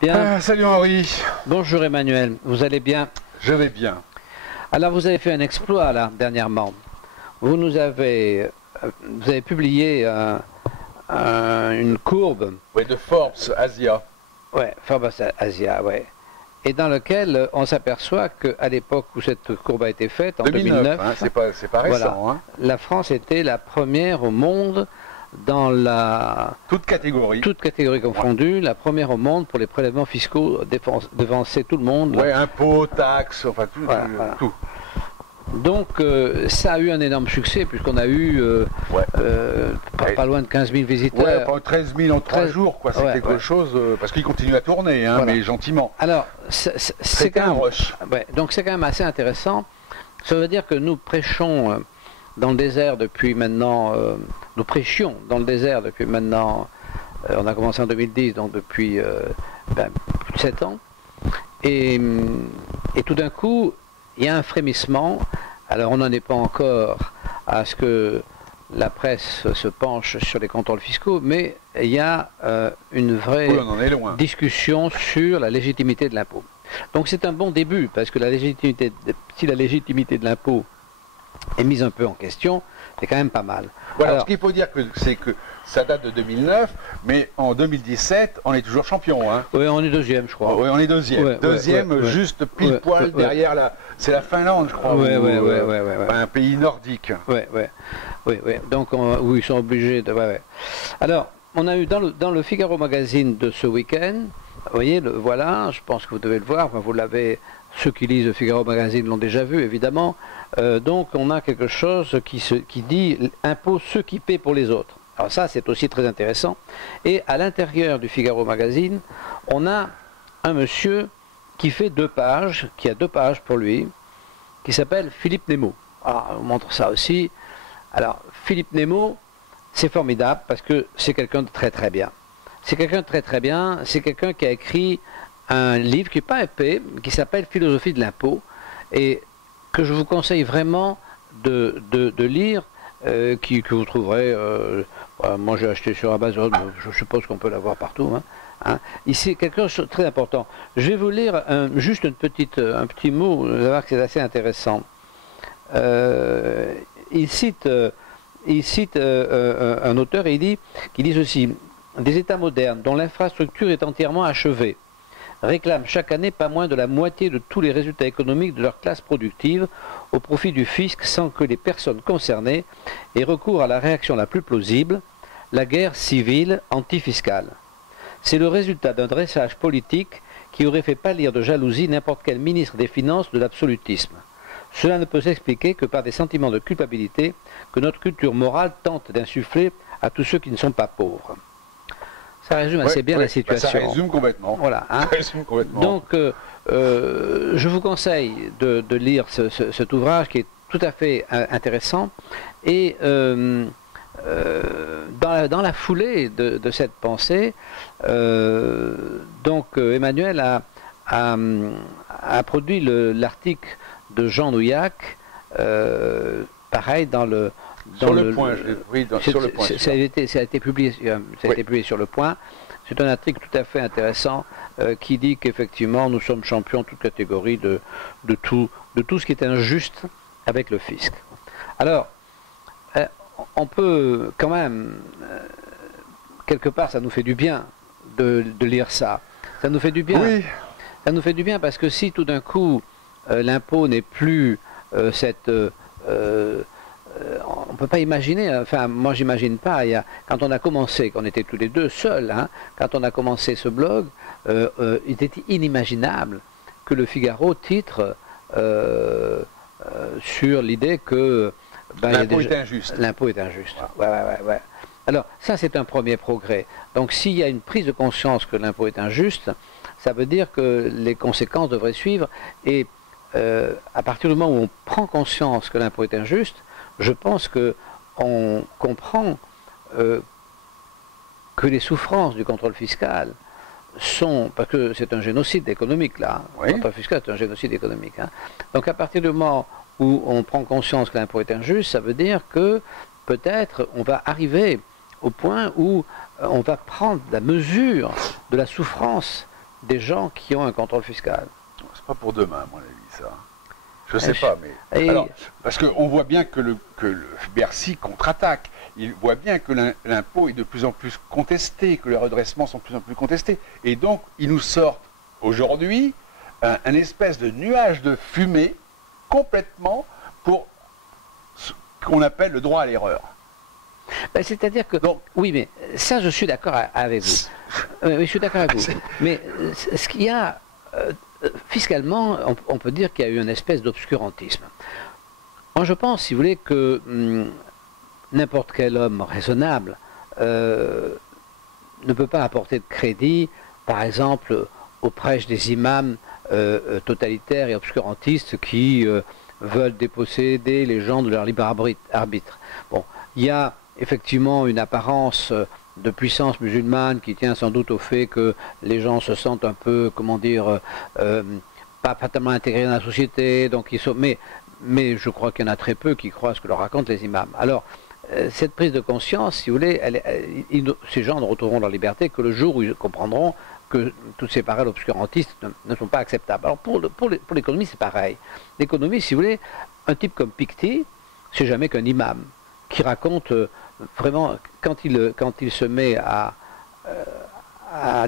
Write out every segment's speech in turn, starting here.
Bien. Salut Henri. Bonjour Emmanuel, vous allez bien? Je vais bien. Alors vous avez fait un exploit là, dernièrement. Vous avez publié une courbe. Oui, de Forbes Asia. Ouais, Forbes Asia, ouais. Et dans lequel on s'aperçoit qu'à l'époque où cette courbe a été faite, en 2009, hein, c'est pas récent. Voilà, hein. la France était la première au monde dans la... Toute catégorie. Toute catégorie confondue, la première au monde pour les prélèvements fiscaux, devancer tout le monde. Oui, impôts, taxes, enfin tout. Voilà. tout. Donc ça a eu un énorme succès puisqu'on a eu pas loin de 15 000 visiteurs. Ouais, pas 13 000 en 3 jours, quoi. C'est quelque chose, parce qu'il continue à tourner, hein, Voilà. mais gentiment. Alors, c'est quand même... Ouais, donc c'est quand même assez intéressant. Ça veut dire que nous prêchons dans le désert depuis maintenant... nous prêchions dans le désert depuis maintenant... on a commencé en 2010, donc depuis plus de 7 ans. Et tout d'un coup... il y a un frémissement. Alors on n'en est pas encore à ce que la presse se penche sur les contrôles fiscaux, mais il y a une vraie discussion sur la légitimité de l'impôt. Donc c'est un bon début, parce que si la légitimité de l'impôt est mise un peu en question, c'est quand même pas mal. Voilà, alors, ce qu'il faut dire, c'est que ça date de 2009, mais en 2017, on est toujours champion. Hein. Oui, on est deuxième, je crois. Oui, on est deuxième. Ouais, deuxième, juste pile poil derrière la... C'est la Finlande, je crois. Un pays nordique. Oui. Donc, où ils sont obligés de... Alors, on a eu dans le Figaro Magazine de ce week-end, vous voyez, voilà, je pense que vous devez le voir, vous l'avez... Ceux qui lisent le Figaro Magazine l'ont déjà vu, évidemment. Donc, on a quelque chose qui dit « Impôt ceux qui paient pour les autres ». Alors ça, c'est aussi très intéressant. Et à l'intérieur du Figaro Magazine, on a un monsieur qui fait 2 pages, qui a 2 pages pour lui, qui s'appelle Philippe Nemo. Alors, on montre ça aussi. Alors, Philippe Nemo, c'est formidable parce que c'est quelqu'un de très très bien. C'est quelqu'un de très très bien. C'est quelqu'un qui a écrit un livre qui n'est pas épais, qui s'appelle Philosophie de l'impôt, et que je vous conseille vraiment de lire, que vous trouverez... moi j'ai acheté sur Amazon, je suppose qu'on peut l'avoir partout. Ici, quelque chose de très important. Je vais vous lire juste un petit mot, vous allez voir que c'est assez intéressant. Il cite un auteur et qui dit ceci: des États modernes dont l'infrastructure est entièrement achevée réclament chaque année pas moins de la moitié de tous les résultats économiques de leur classe productive au profit du fisc sans que les personnes concernées aient recours à la réaction la plus plausible, la guerre civile antifiscale. C'est le résultat d'un dressage politique qui aurait fait pâlir de jalousie n'importe quel ministre des Finances de l'absolutisme. Cela ne peut s'expliquer que par des sentiments de culpabilité que notre culture morale tente d'insuffler à tous ceux qui ne sont pas pauvres. Ça résume assez bien la situation. Ça résume complètement. Voilà, hein. Ça résume complètement. Donc, je vous conseille de lire cet ouvrage qui est tout à fait intéressant. Et dans la foulée de cette pensée, Emmanuel a produit l'article de Jean Nouillac, pareil dans le... Sur le point. Ça a été publié sur Le Point. C'est un article tout à fait intéressant qui dit qu'effectivement nous sommes champions toute catégorie de tout ce qui est injuste avec le fisc. Alors, on peut quand même, quelque part, ça nous fait du bien de lire ça. Ça nous fait du bien. Oui. Ça nous fait du bien parce que si tout d'un coup l'impôt n'est plus cette... on ne peut pas imaginer, enfin moi j'imagine pas, quand on a commencé, qu'on était tous les deux seuls, quand on a commencé ce blog, il était inimaginable que le Figaro titre sur l'idée que... l'impôt est injuste. L'impôt est injuste, ouais. Alors ça c'est un premier progrès. Donc s'il y a une prise de conscience que l'impôt est injuste, ça veut dire que les conséquences devraient suivre, et à partir du moment où on prend conscience que l'impôt est injuste, je pense qu'on comprend que les souffrances du contrôle fiscal sont, parce que c'est un génocide économique là, le contrôle fiscal est un génocide économique. Donc à partir du moment où on prend conscience que l'impôt est injuste, ça veut dire que peut-être on va arriver au point où on va prendre la mesure de la souffrance des gens qui ont un contrôle fiscal. C'est pas pour demain, à mon avis, ça. Je sais Et pas, mais... et- Alors, parce qu'on voit bien que le Bercy contre-attaque. Il voit bien que l'impôt est de plus en plus contesté, que les redressements sont de plus en plus contestés. Et donc, ils nous sortent aujourd'hui un espèce de nuage de fumée complètement pour ce qu'on appelle le droit à l'erreur. Ben, c'est-à-dire que, Donc, oui, mais ça, je suis d'accord avec vous. Oui, je suis d'accord avec vous. Mais ce qu'il y a, fiscalement, on peut dire qu'il y a eu une espèce d'obscurantisme. Moi, je pense, si vous voulez, que n'importe quel homme raisonnable ne peut pas apporter de crédit, par exemple, aux prêches des imams totalitaires et obscurantistes qui veulent déposséder les gens de leur libre arbitre. Bon, il y a effectivement une apparence de puissance musulmane qui tient sans doute au fait que les gens se sentent un peu, comment dire, pas tellement intégrés dans la société, donc ils sont, mais je crois qu'il y en a très peu qui croient ce que leur racontent les imams. Alors, cette prise de conscience, si vous voulez, ces gens ne retrouveront leur liberté que le jour où ils comprendront que toutes ces paroles obscurantistes ne sont pas acceptables. Alors pour l'économie, c'est pareil. L'économie, si vous voulez, un type comme Piketty, c'est jamais qu'un imam qui raconte vraiment, quand il se met à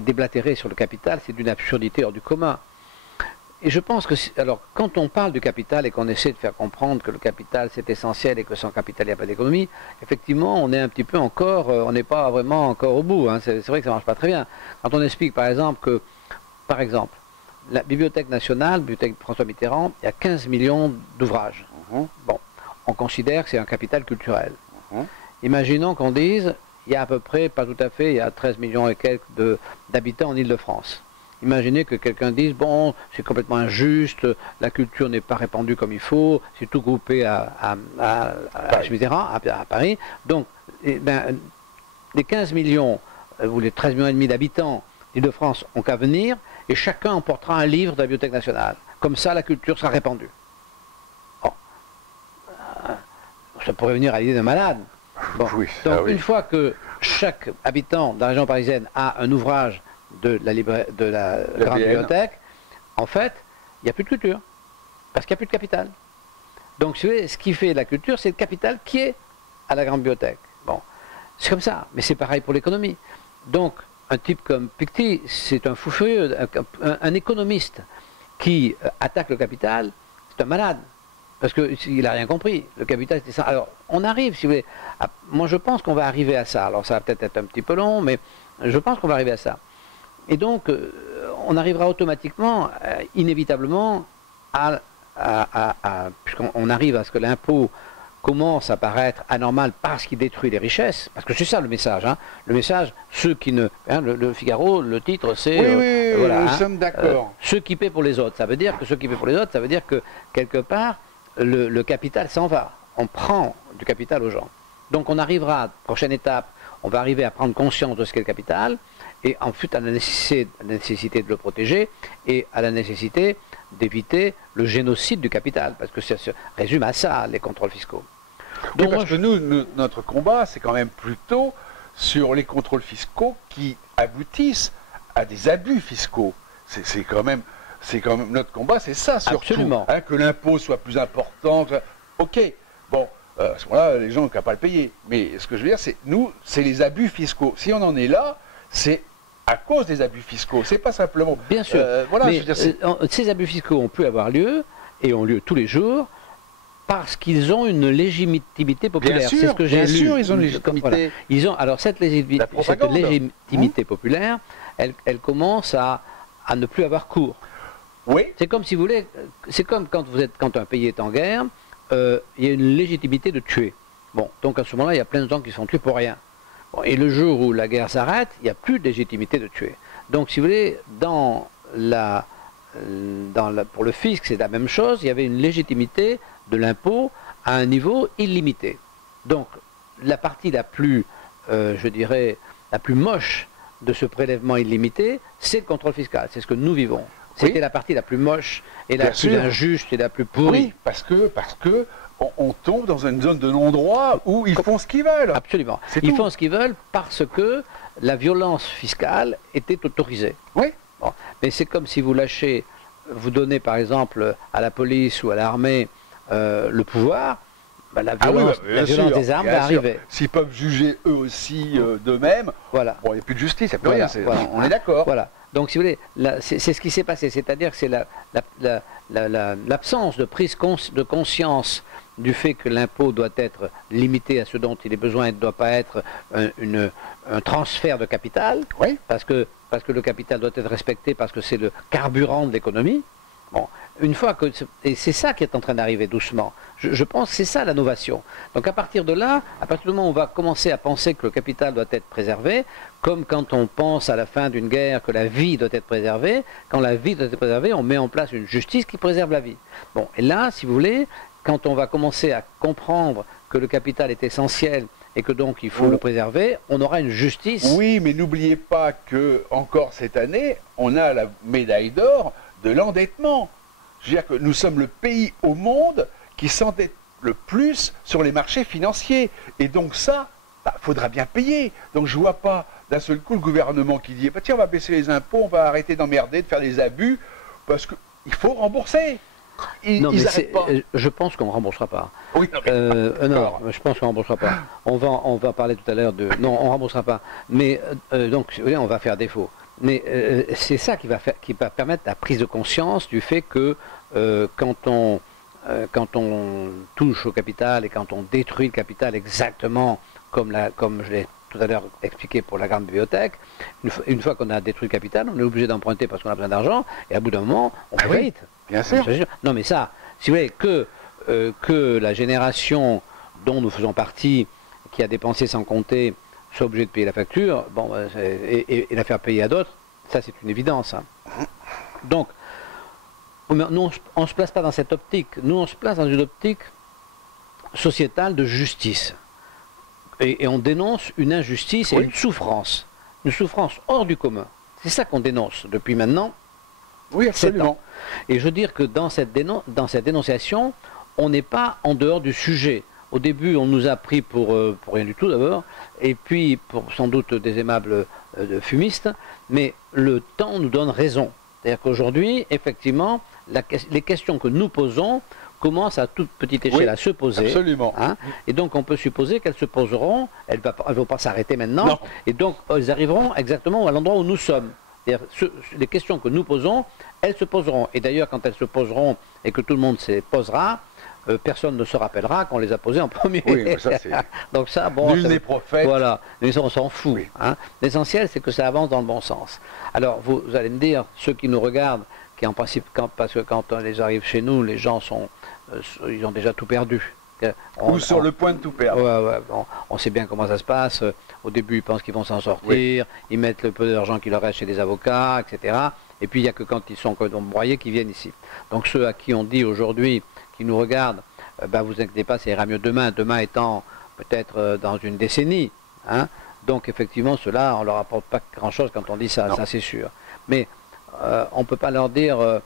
déblatérer sur le capital, c'est d'une absurdité hors du commun. Et je pense que, alors, quand on parle du capital et qu'on essaie de faire comprendre que le capital c'est essentiel et que sans capital il n'y a pas d'économie, effectivement, on est un petit peu encore, on n'est pas vraiment encore au bout. Hein. C'est vrai que ça ne marche pas très bien. Quand on explique, par exemple, que, par exemple, la Bibliothèque nationale, la Bibliothèque François Mitterrand, il y a 15 millions d'ouvrages. Bon, on considère que c'est un capital culturel. Imaginons qu'on dise, il y a à peu près, pas tout à fait, il y a 13 millions et quelques d'habitants en Île-de-France. Imaginez que quelqu'un dise, bon, c'est complètement injuste, la culture n'est pas répandue comme il faut, c'est tout groupé à Paris. Donc, les 15 millions ou les 13 millions et demi d'habitants d'Île-de-France ont qu'à venir et chacun emportera un livre de la Bibliothèque nationale. Comme ça, la culture sera répandue. Bon. Ça pourrait venir à l'idée d'un malade. Bon. Oui, donc, oui. une fois que chaque habitant de la région parisienne a un ouvrage de la grande bibliothèque, en fait, il n'y a plus de culture, parce qu'il n'y a plus de capital. Donc, si vous voulez, ce qui fait la culture, c'est le capital qui est à la grande bibliothèque. Bon, c'est comme ça, mais c'est pareil pour l'économie. Donc, un type comme Piketty, c'est un fou furieux, un économiste qui attaque le capital, c'est un malade, parce qu'il n'a rien compris. Le capital, c'était ça. Alors, on arrive, si vous voulez, moi je pense qu'on va arriver à ça. Alors, ça va peut-être être un petit peu long, mais je pense qu'on va arriver à ça. Et donc, on arrivera automatiquement, inévitablement, puisqu'on arrive à ce que l'impôt commence à paraître anormal parce qu'il détruit les richesses, parce que c'est ça le message. Hein. Le message, ceux qui ne... Hein, le Figaro, le titre, c'est... Oui, voilà, nous sommes d'accord. ceux qui paient pour les autres. Ça veut dire que ceux qui paient pour les autres, ça veut dire que, quelque part, le capital s'en va. On prend du capital aux gens. Donc on arrivera, prochaine étape, on va arriver à prendre conscience de ce qu'est le capital, et ensuite à la nécessité de le protéger et à la nécessité d'éviter le génocide du capital, parce que ça se résume à ça, les contrôles fiscaux. Donc, oui, parce que notre combat, c'est quand même plutôt sur les contrôles fiscaux qui aboutissent à des abus fiscaux. C'est quand même notre combat, c'est ça surtout. Absolument. Hein, que l'impôt soit plus important. Ok, bon, à ce moment-là, les gens n'ont qu'à pas le payer. Mais ce que je veux dire, c'est les abus fiscaux. Si on en est là, c'est à cause des abus fiscaux. C'est pas simplement. Bien sûr. Voilà, mais je veux dire, ces abus fiscaux ont pu avoir lieu et ont lieu tous les jours parce qu'ils ont une légitimité populaire. C'est ce que j'ai lu. Bien sûr, ils ont une légitimité. Voilà. Ils ont, alors cette légitimité populaire, elle commence à ne plus avoir cours. Oui. C'est comme si vous voulez, c'est comme quand un pays est en guerre, il y a une légitimité de tuer. Bon, donc à ce moment-là, il y a plein de gens qui sont tués pour rien. Bon, et le jour où la guerre s'arrête, il n'y a plus de légitimité de tuer. Donc, si vous voulez, pour le fisc, c'est la même chose. Il y avait une légitimité de l'impôt à un niveau illimité. Donc, la partie la plus, je dirais, la plus moche de ce prélèvement illimité, c'est le contrôle fiscal. C'est ce que nous vivons. C'était la partie la plus moche et la plus injuste et la plus pourrie. Oui, parce que on tombe dans une zone de non-droit où ils font ce qu'ils veulent. Absolument. Ils font ce qu'ils veulent parce que la violence fiscale était autorisée. Oui. Bon. Mais c'est comme si vous lâchez, vous donnez par exemple à la police ou à l'armée le pouvoir, ben, la violence des armes va arriver. S'ils peuvent juger eux aussi d'eux-mêmes, voilà. Bon, il n'y a plus de justice, il n'y a plus Voilà, rien, voilà. on est d'accord. Voilà. Donc si vous voulez, c'est ce qui s'est passé, c'est-à-dire que c'est l'absence de prise de conscience du fait que l'impôt doit être limité à ce dont il est besoin et ne doit pas être un transfert de capital, Oui. parce que le capital doit être respecté, parce que c'est le carburant de l'économie. Bon, une fois que... Et c'est ça qui est en train d'arriver doucement. Je pense que c'est ça l'innovation. Donc à partir de là, à partir du moment où on va commencer à penser que le capital doit être préservé, comme quand on pense à la fin d'une guerre que la vie doit être préservée, quand la vie doit être préservée, on met en place une justice qui préserve la vie. Bon, et là, si vous voulez, quand on va commencer à comprendre que le capital est essentiel et que donc il faut le préserver, on aura une justice. Oui, mais n'oubliez pas que encore cette année, on a la médaille d'or de l'endettement. Je veux dire que nous sommes le pays au monde qui s'endette le plus sur les marchés financiers. Et donc ça, faudra bien payer. Donc je ne vois pas d'un seul coup le gouvernement qui dit tiens, on va baisser les impôts, on va arrêter d'emmerder, de faire des abus, parce qu'il faut rembourser. Ils n'arrêtent pas. Je pense qu'on ne remboursera pas. Oui, non, je pense qu'on ne remboursera pas. On va parler tout à l'heure de... Non, on ne remboursera pas. Mais donc, vous voyez, on va faire défaut. Mais c'est ça qui va permettre la prise de conscience du fait que quand on touche au capital et quand on détruit le capital exactement comme je l'ai tout à l'heure expliqué pour la grande bibliothèque, une fois qu'on a détruit le capital, on est obligé d'emprunter parce qu'on a besoin d'argent, et à bout d'un moment, on fait faillite. Bien sûr. Non mais ça, si vous voulez, que la génération dont nous faisons partie, qui a dépensé sans compter, soit obligée de payer la facture, bon, et la faire payer à d'autres, ça c'est une évidence. Hein. Donc, nous, on ne se place pas dans cette optique. Nous, on se place dans une optique sociétale de justice. Et on dénonce une injustice et une souffrance hors du commun. C'est ça qu'on dénonce depuis maintenant. Oui, absolument. Et je veux dire que dans cette dénonciation, on n'est pas en dehors du sujet. Au début, on nous a pris pour rien du tout d'abord, et puis pour sans doute des aimables fumistes, mais le temps nous donne raison. C'est-à-dire qu'aujourd'hui, effectivement, les questions que nous posons commencent à toute petite échelle à se poser. Absolument. Hein, et donc on peut supposer qu'elles se poseront, elles ne vont pas s'arrêter maintenant, non. Et donc elles arriveront exactement à l'endroit où nous sommes. Les questions que nous posons, elles se poseront. Et d'ailleurs, quand elles se poseront et que tout le monde se posera, personne ne se rappellera qu'on les a posées en premier. Oui, ça c'est... Donc ça, bon... Nul n'est prophète. Voilà, mais on s'en fout. Oui. Hein. L'essentiel, c'est que ça avance dans le bon sens. Alors, vous allez me dire, ceux qui nous regardent, qui en principe, parce que quand on les arrive chez nous, les gens ils ont déjà tout perdu. Ou sur le point de tout perdre. On sait bien comment ça se passe. Au début, ils pensent qu'ils vont s'en sortir. Ils mettent le peu d'argent qu'il leur reste chez des avocats, etc. Et puis, il n'y a que quand ils sont broyés qu'ils viennent ici. Donc, ceux à qui on dit aujourd'hui, qui nous regardent, vous inquiétez pas, ça ira mieux demain. Demain étant peut-être dans une décennie. Hein. Donc, effectivement, ceux-là, on ne leur apporte pas grand-chose quand on dit ça, ça c'est sûr. Mais on ne peut pas leur dire...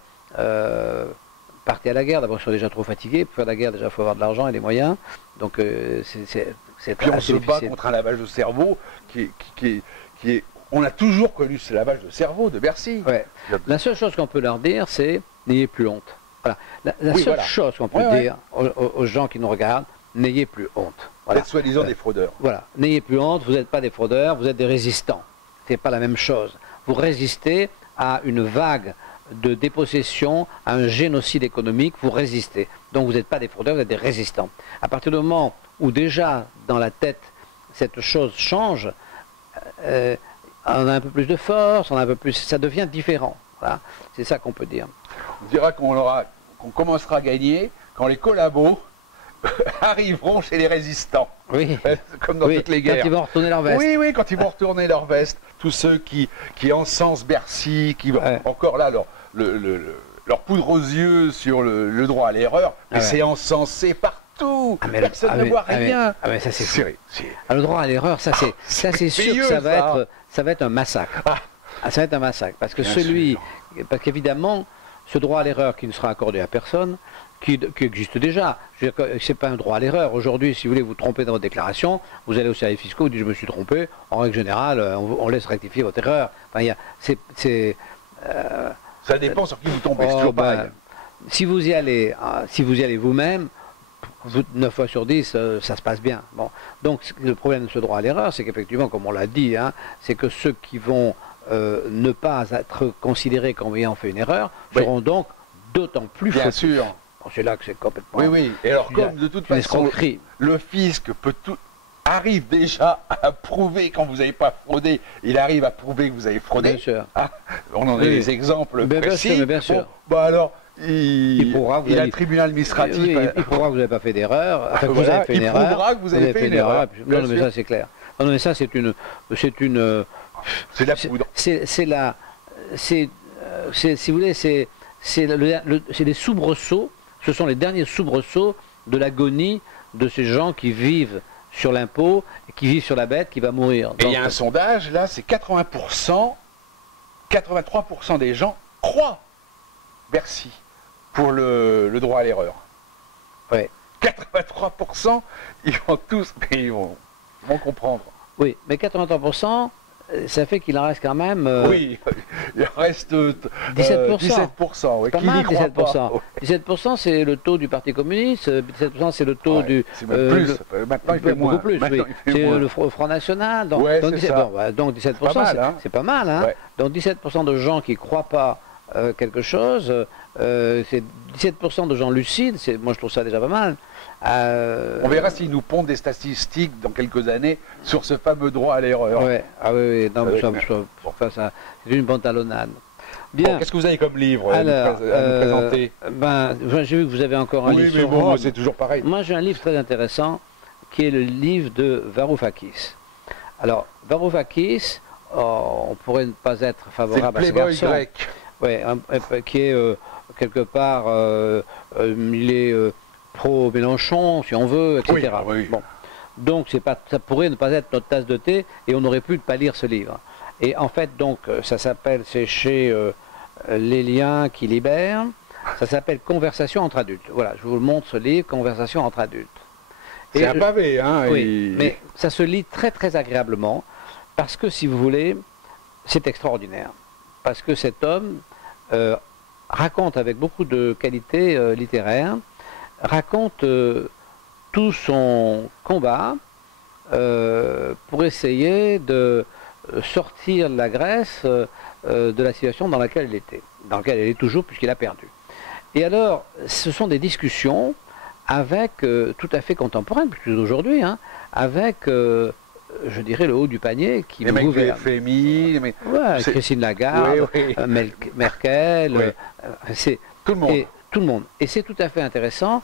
partez à la guerre, d'abord ils sont déjà trop fatigués, pour faire la guerre déjà il faut avoir de l'argent et des moyens, donc c'est puis on se bat contre un lavage de cerveau qui est... On a toujours connu ce lavage de cerveau de Bercy. Ouais. La seule chose qu'on peut leur dire, c'est n'ayez plus honte. Voilà. La seule chose qu'on peut dire aux gens qui nous regardent, n'ayez plus honte. Voilà. Vous êtes soi-disant des fraudeurs. Voilà, n'ayez plus honte, vous n'êtes pas des fraudeurs, vous êtes des résistants. C'est pas la même chose. Vous résistez à une vague de dépossession, à un génocide économique, vous résistez. Donc vous n'êtes pas des fraudeurs, vous êtes des résistants. À partir du moment où déjà dans la tête cette chose change, on a un peu plus de force, on a un peu plus, ça devient différent. Voilà. C'est ça qu'on peut dire. On dira qu'on commencera à gagner quand les collabos arriveront chez les résistants. Oui. Comme dans toutes les guerres. Quand ils vont retourner leur veste. Oui, quand ils vont retourner leur veste. Tous ceux qui encensent Bercy, qui encore là, leur poudre aux yeux sur le droit à l'erreur, mais c'est encensé partout. Personne ne voit rien. Mais ça c'est fou. Le droit à l'erreur, ça c'est sûr que ça va être un massacre. Ça va être un massacre. Parce que parce qu'évidemment, ce droit à l'erreur qui ne sera accordé à personne, qui existe déjà. Ce n'est pas un droit à l'erreur. Aujourd'hui, si vous voulez vous tromper dans votre déclaration, vous allez au service fiscal, vous dites je me suis trompé. En règle générale, on laisse rectifier votre erreur. Enfin, Ça dépend sur qui vous tombez, c'est Oh, toujours ben, pareil. si vous y allez, vous-même, 9 fois sur 10, ça se passe bien. Bon. Donc le problème de ce droit à l'erreur, c'est qu'effectivement, comme on l'a dit, hein, c'est que ceux qui vont ne pas être considérés comme ayant fait une erreur seront donc d'autant plus Bien fautifs. sûr. Bon, c'est là que c'est complètement... Oui, oui. Et alors, comme de toute une façon, escroquerie. le fisc arrive déjà à prouver quand vous n'avez pas fraudé, il arrive à prouver que vous avez fraudé. Bien sûr. Ah, on en a Oui. des exemples Bien précis. sûr, mais bien sûr. Bon, bah alors, il prouvera que vous a avez- le tribunal administratif. Oui, il prouvera que vous n'avez pas fait d'erreur, enfin, que vous Voilà, avez fait une il erreur. prouvera que vous avez fait une erreur. Non, Bien mais sûr. ça c'est clair. Non, mais ça c'est une, C'est de la poudre. c'est la, c'est, si vous voulez, c'est des soubresauts. Ce sont les derniers soubresauts de l'agonie de ces gens qui vivent sur l'impôt, qui vivent sur la bête, qui va mourir. Et il y a Donc, un sondage, là, c'est 80%, 83% des gens croient Bercy pour le droit à l'erreur. Ouais. 83%, ils vont tous, mais ils vont comprendre. Oui, mais 83%, ça fait qu'il en reste quand même... Oui, il reste 17%. 17%, ouais, Pas qui mal, n'y croit 17%. pas. 17%, c'est le taux du Parti communiste, 17% c'est le taux Ouais, du... c'est même plus. Maintenant, il fait moins. Beaucoup plus, oui. Maintenant, il fait C'est moins. le Front National. Donc, Ouais, donc c'est 17, ça. bon, bah, donc 17%, pas mal, hein. c'est pas mal. Hein. Ouais. Donc 17% de gens qui ne croient pas quelque chose, c'est 17% de gens lucides, moi je trouve ça déjà pas mal. On verra s'ils nous pondent des statistiques dans quelques années sur ce fameux droit à l'erreur. Ouais. Ah oui, oui, non, mais c'est une pantalonnade. Bien. Bon, qu'est-ce que vous avez comme livre Alors, à nous présenter? J'ai vu que vous avez encore un Oui, livre mais sur bon, Rome. c'est toujours pareil. Moi, j'ai un livre très intéressant qui est le livre de Varoufakis. Alors, Varoufakis, on pourrait ne pas être C'est le favorable à ce Playboy garçon. grec. Ouais, qui est quelque part, il est pro-Mélenchon, si on veut, etc. Oui, oui. Bon. Donc, ça pourrait ne pas être notre tasse de thé et on aurait pu ne pas lire ce livre. Et en fait, donc, ça s'appelle, c'est chez Les Liens qui libèrent, ça s'appelle Conversation entre adultes. Voilà, je vous le montre ce livre, Conversation entre adultes. C'est un pavé, hein. Oui, mais ça se lit très très agréablement parce que, si vous voulez, c'est extraordinaire. Parce que cet homme raconte avec beaucoup de qualité littéraire, raconte tout son combat pour essayer de sortir la Grèce de la situation dans laquelle elle était, dans laquelle elle est toujours puisqu'il a perdu. Et alors, ce sont des discussions avec, tout à fait contemporaines, puisque d'aujourd'hui, hein, avec, je dirais, le haut du panier qui les mecs du gouverne. FMI, mais Ouais, c'est- Christine Lagarde, Oui, oui. Merkel, Oui. c'est tout le monde. et tout le monde. Et c'est tout à fait intéressant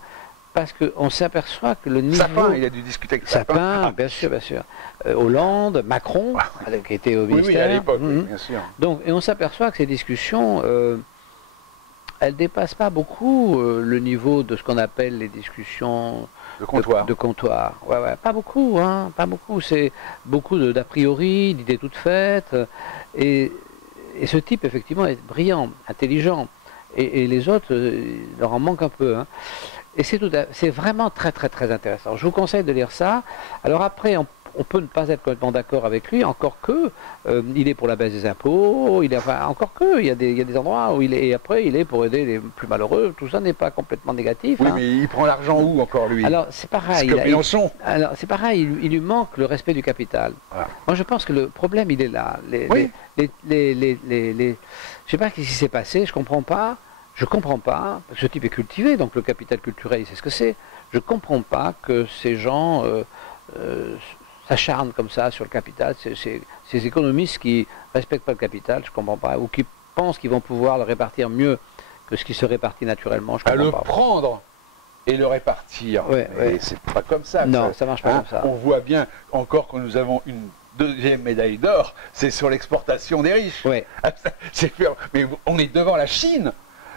parce qu'on s'aperçoit que le niveau... Sapin, il a dû discuter avec Sapin. Sapin, bien sûr, bien sûr. Hollande, Macron, qui était au Oui, ministère. oui, à l'époque, oui, Mhm. bien sûr. Donc, et on s'aperçoit que ces discussions, elles ne dépassent pas beaucoup le niveau de ce qu'on appelle les discussions Le comptoir. de comptoir. Ouais, ouais, pas beaucoup, hein, pas beaucoup. C'est beaucoup d'a priori, d'idées toutes faites. Et ce type, effectivement, est brillant, intelligent. Et les autres, il leur en manque un peu. Hein. Et c'est vraiment très, très, très intéressant. Je vous conseille de lire ça. Alors après, on peut ne pas être complètement d'accord avec lui, encore que il est pour la baisse des impôts, encore que il y a des endroits où il est, et après il est pour aider les plus malheureux, tout ça n'est pas complètement négatif. Oui, hein. mais il prend l'argent où encore, lui? Alors c'est pareil, C'est comme Mélenchon. alors c'est pareil, il lui manque le respect du capital. Voilà. Moi je pense que le problème il est là. Oui. Je sais pas ce qui s'est passé, je comprends pas, parce que ce type est cultivé, donc le capital culturel il sait ce que c'est. Je comprends pas que ces gens s'acharnent comme ça sur le capital, ces économistes qui respectent pas le capital, je comprends pas, ou qui pensent qu'ils vont pouvoir le répartir mieux que ce qui se répartit naturellement, je À comprends le pas. prendre et le répartir. Ouais, Mais ouais. c'est pas comme ça. Non, ça marche pas comme ça. On voit bien encore que nous avons une deuxième médaille d'or, c'est sur l'exportation des riches. Ouais. Mais on est devant la Chine,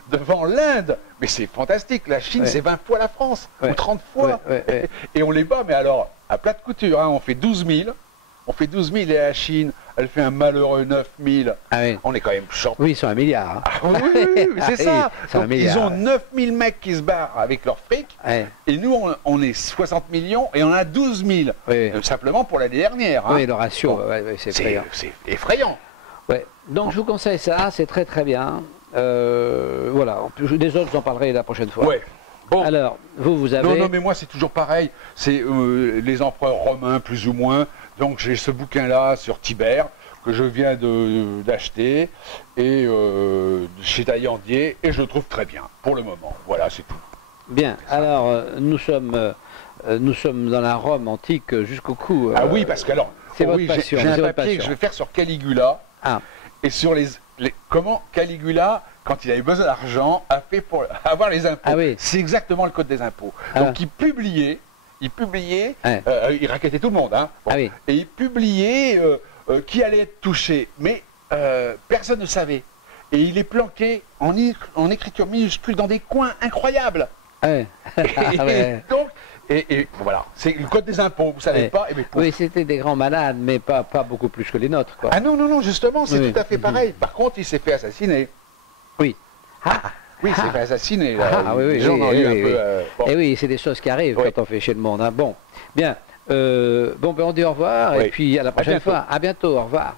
devant l'Inde, mais c'est fantastique. La Chine, Ouais. c'est 20 fois la France, Ouais. ou 30 fois. Ouais, ouais, ouais. Et on les bat, mais alors, à plat de couture, hein, on fait 12 000. On fait 12 000 et la Chine, elle fait un malheureux 9 000. Ah oui. On est quand même champion. Oui, ils sont un milliard. Hein. Ah oui, oui, oui, oui, c'est ça. C'est un Donc, milliard. ils ont 9 000 mecs qui se barrent avec leur fric. Ouais. Et nous, on est 60 millions et on a 12 000. Oui. Simplement pour l'année dernière. Hein. Oui, le ratio, Bon, ouais, c'est effrayant. c'est effrayant. Ouais. Donc je vous conseille ça, c'est très très bien. Voilà, des autres, j'en parlerai la prochaine fois. Ouais. Bon. Alors, vous avez... Non, non, mais moi c'est toujours pareil. C'est les empereurs romains, plus ou moins. Donc j'ai ce bouquin-là sur Tibère que je viens d'acheter et chez Taillandier et je le trouve très bien pour le moment. Voilà, c'est tout. Bien. Alors, nous sommes dans la Rome antique jusqu'au cou. Ah oui, parce que alors, c'est votre oui, passion. j'ai un c'est votre papier que passion. je vais faire sur Caligula Ah, et sur comment Caligula, quand il avait besoin d'argent, a fait pour avoir les impôts. Ah oui. C'est exactement le code des impôts. Ah. Donc il publiait, Ouais. il raquettait tout le monde, hein. Bon. Ah oui. Et il publiait qui allait être touché, mais personne ne savait. Et il est planqué en écriture minuscule dans des coins incroyables. ouais. Ah ouais. Donc, et voilà, c'est le code des impôts, vous savez Ouais. pas. Et Oui, c'était des grands malades, mais pas beaucoup plus que les nôtres, quoi. Ah non, non, non, justement, c'est Oui. tout à fait pareil. Par contre, il s'est fait assassiner. Oui. Ah, Oui, il s'est fait assassiner. Là. Ah, oui, oui, Les gens oui, ont oui, eu oui, un peu. oui. Et oui, c'est des choses qui arrivent Oui. quand on fait chez le monde. Hein. Bon, bien. Bon, ben on dit au revoir Oui. et puis à la prochaine bientôt. fois. À bientôt, au revoir.